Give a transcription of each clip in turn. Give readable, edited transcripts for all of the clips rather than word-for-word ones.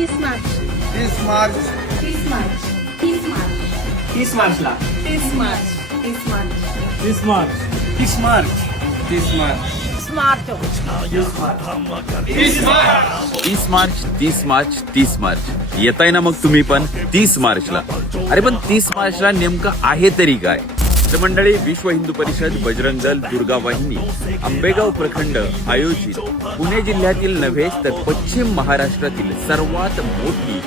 30 मार्च 30 मार्च 30 मार्च 30 मार्च 30 मार्चला 30 मार्च 30 मार्च 30 मार्च 30 मार्च 30 मार्च 30 मार्च 30 मार्च 30 मार्च 30 मार्च येताय ना मग तुम्ही पण 30 मार्चला. अरे पण 30 मार्चला नेमकं आहे तरी काय? तर मंडळी, विश्व हिंदू परिषद, बजरंग दल, दुर्गा वाहिनी, आंबेगाव प्रखंड आयोजित पुणे जिल्ह्यातील नव्हे तर पश्चिम महाराष्ट्रातील सर्वात मोठी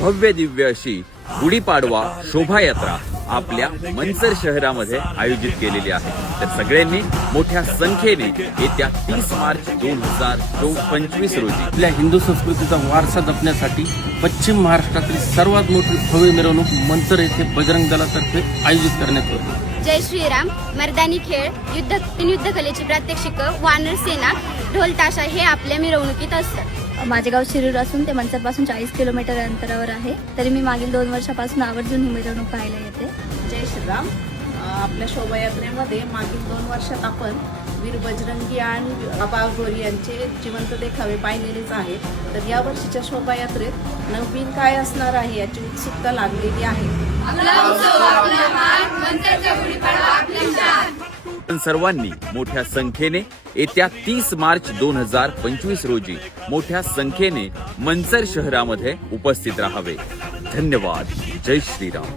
भव्य दिव्य अशी गुढीपाडवा शोभायात्रा आपल्या मंचर शहरामध्ये आयोजित केलेली आहे. तर सगळ्यांनी मोठ्या संख्येने येत्या 30 मार्च 2025 रोजी आपल्या हिंदू संस्कृतीचा वारसा जपण्यासाठी पश्चिम महाराष्ट्रातील सर्वात मोठी भव्य मिरवणूक मंचर येथे बजरंग दलातर्फे आयोजित करण्यात होती. जय श्रीराम, मर्दानी खेळ, युद्धकलेची प्रात्यक्षिक, वानर सेना, ढोल ताशा हे आपल्या मिरवणुकीत असतात. माझे गाव शिरूर असून ते मंचरपासून 40 किलोमीटर अंतरावर आहे. तरी मी मागील 2 वर्षापासून आवर्जून ही मिरवणूक पाहायला येते. जय श्रीराम. आपल्या शोभायात्रेमध्ये मागील 2 वर्षात आपण वीर बजरंगी आणि आबा गोरी यांचे जिवंत देखावे पाहिलेलेच आहेत. तर या वर्षीच्या शोभायात्रेत नवीन काय असणार आहे याची उत्सुकता लागलेली आहे. आपण सर्वांनी मोठ्या संख्येने येत्या 30 मार्च 2025 रोजी मोठ्या संख्येने मंचर शहरामध्ये उपस्थित राहावे. धन्यवाद. जय श्रीराम.